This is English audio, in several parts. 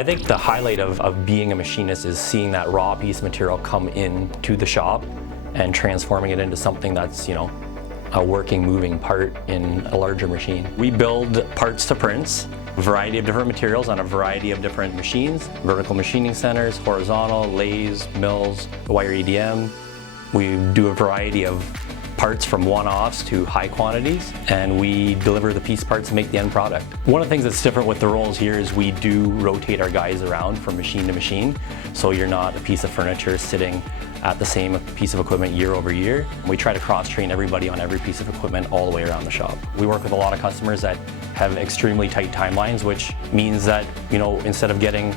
I think the highlight of being a machinist is seeing that raw piece of material come into the shop and transforming it into something that's, a working, moving part in a larger machine. We build parts to prints, a variety of different materials on a variety of different machines, vertical machining centers, horizontal, lathes, mills, wire EDM. We do a variety of parts from one-offs to high quantities, and we deliver the piece parts to make the end product. One of the things that's different with the roles here is we do rotate our guys around from machine to machine, so you're not a piece of furniture sitting at the same piece of equipment year over year. We try to cross-train everybody on every piece of equipment all the way around the shop. We work with a lot of customers that have extremely tight timelines, which means that, instead of getting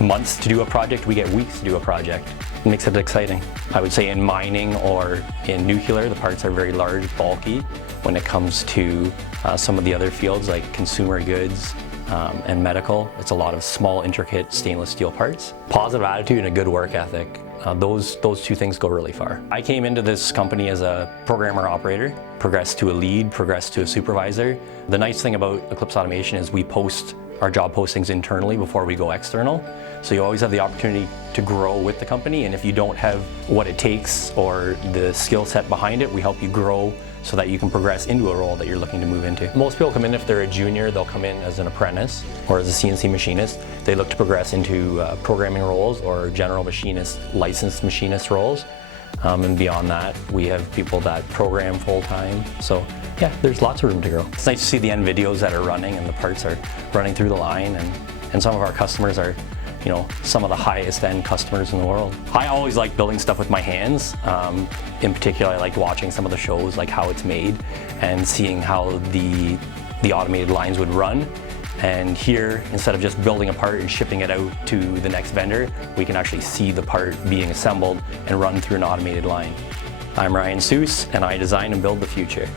months to do a project, we get weeks to do a project. It makes it exciting. I would say in mining or in nuclear, the parts are very large, bulky. When it comes to some of the other fields like consumer goods and medical, it's a lot of small, intricate stainless steel parts. Positive attitude and a good work ethic. Those two things go really far. I came into this company as a programmer operator, progressed to a lead, progressed to a supervisor. The nice thing about Eclipse Automation is we post our job postings internally before we go external. So you always have the opportunity to grow with the company, and if you don't have what it takes or the skill set behind it, we help you grow so that you can progress into a role that you're looking to move into. Most people come in, if they're a junior, they'll come in as an apprentice or as a CNC machinist. They look to progress into programming roles or general machinist, licensed machinist roles. And beyond that, we have people that program full-time. So yeah, there's lots of room to grow. It's nice to see the end videos that are running and the parts are running through the line, and some of our customers are some of the highest end customers in the world. I always like building stuff with my hands. In particular, I like watching some of the shows, like how it's made and seeing how the automated lines would run. And here, instead of just building a part and shipping it out to the next vendor, we can actually see the part being assembled and run through an automated line. I'm Ryan Seuss, and I design and build the future.